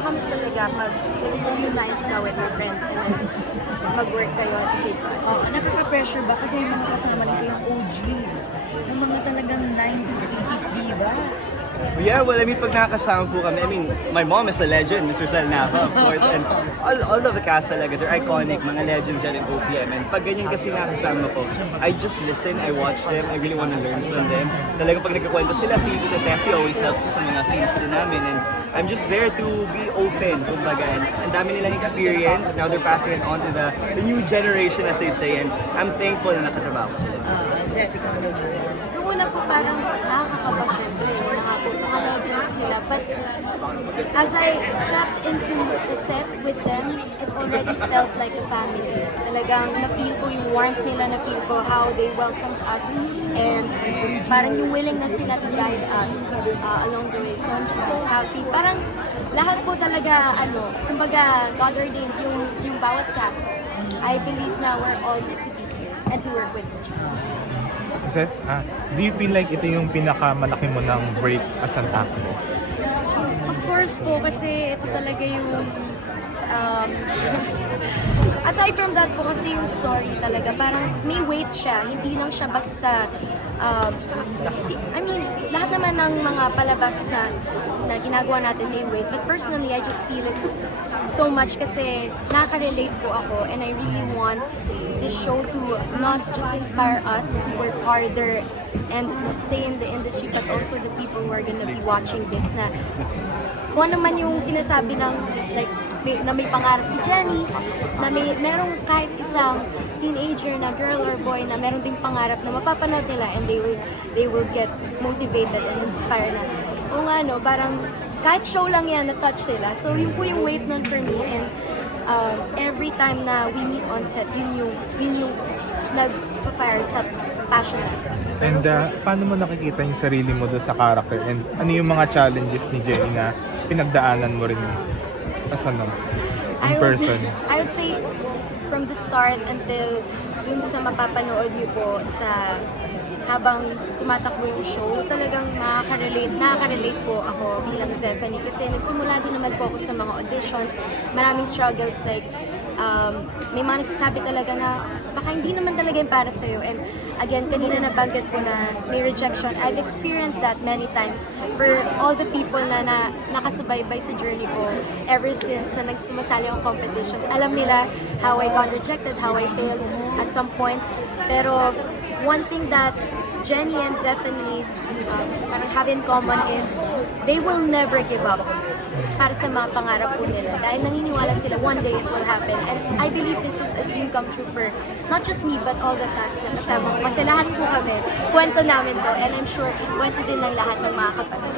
nakakamiss talaga pag unite ka with your friends and then mag-work kayo at the same time. Nakaka-pressure ba? Kasi may mga kasama rin kayong OGs. Ng mga talagang 90s, 80s divas. Yeah, well, I mean, pag nakakasama po kami, I mean, my mom is a legend, Mr. Sal Nava, of course, and all of the cast talaga, they're iconic, mga legends yan in OPM, and pag ganyan kasi nakakasama ko, I just listen, I watch them, I really want to learn from them. Talaga pag nagkakwento sila, si Tita Tessie always helps us sa mga scenes din namin, and I'm just there to be open, kumbaga, and ang dami nilang experience, now they're passing it on to the new generation, as they say, and I'm thankful na nakatrabaho sila. Zephy ka mo. Nung una po parang nakakakaba syempre, yun na nga po, mga legends sila. But as I stepped into the set with them, it already felt like a family. Talagang na-feel ko yung warmth nila, na-feel ko how they welcomed us, and parang yung willingness sila to guide us along the way. So I'm just so happy. Parang lahat po talaga, kumbaga, God ordained yung bawat cast. I believe na we're all meant to be here and to work with each other. Jess, do you feel like ito yung pinakamalaki mo ng break as an actress? Of course po, kasi ito talaga yung aside from that po kasi yung story talaga, parang may weight siya, hindi lang siya basta I mean, lahat naman ng mga palabas na ginagawa natin may weight, but personally, I just feel it so much kasi nakaka-relate po ako, and I really want this show to not just inspire us to work harder and to stay in the industry, but also the people who are gonna be watching this, na kung ano man yung sinasabi ng like na may pangarap si Jenny, na merong kahit isang teenager na girl or boy na meron ding pangarap na mapapanood nila, and they will get motivated and inspired na o nga no, parang kahit show lang yan, na-touch sila. So yun po yung weight nun for me, and every time na we meet on set, yun yung nag-fire sa passion natin. And paano mo nakikita yung sarili mo doon sa character? And ano yung mga challenges ni Jenny na pinagdaanan mo rin as in person? I would say from the start until dun sa mapapanood niyo po sa habang tumatakbo yung show, talagang nakaka-relate po ako bilang Zephanie, kasi nagsimula din naman po ako sa mga auditions, maraming struggles, like may mga nasasabi talaga na baka hindi naman talaga yung para sa'yo, and again, kanina nabanggit ko na may rejection. I've experienced that many times for all the people na nakasubaybay sa journey ko ever since na nagsumasali akong competitions. Alam nila how I got rejected, how I failed at some point, pero one thing that Jenny and Zephanie parang have in common is they will never give up para sa mga pangarap po nila. Dahil naniniwala sila one day it will happen. And I believe this is a dream come true for not just me but all the cast na kasama ko. Kasi lahat po kami, kwento namin to, and I'm sure kwento din ng lahat ng mga kapatid.